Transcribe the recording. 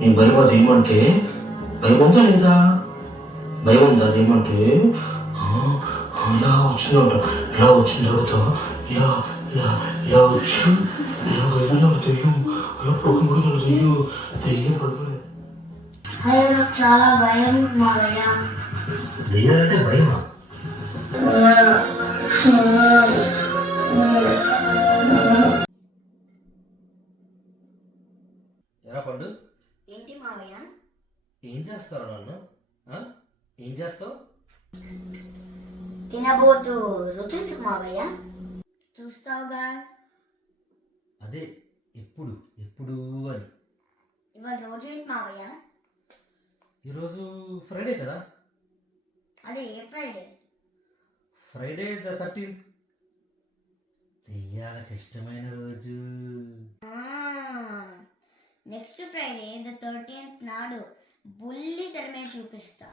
నీ భయం అదేమంటే భయం ఉందా లేదా? భయం ఉందా అదేమంటే ఇలా వచ్చిందంట. ఇలా వచ్చిన తర్వాత ఇలా ఇలా ఇలా వచ్చి ఇలా వెళ్ళినాడు దెయ్యం. అలా పడుకున్నాడు దెయ్యం. దెయ్యం పడుకునే. నాకు చాలా భయం మావయ్య. దెయ్యాలంటే భయమా? ఎరా పండు, ఏంటి మావయ్య? ఏం చేస్తారు నన్ను? ఏం చేస్తావు? తినబోతు రుచి మావయ్య, చూస్తావుగా. అదే ఎప్పుడు ఎప్పుడు అని. ఇవాళ రోజు ఏంటి మావయ్య? ఈరోజు ఫ్రైడే కదా. అదే ఏ ఫ్రైడే? Friday the 13th. దెయ్యాలకు ఇష్టమైన రోజు. నెక్స్ట్ ఫ్రైడే ద 13th నాడు బుల్లి తెర మీద చూపిస్తా.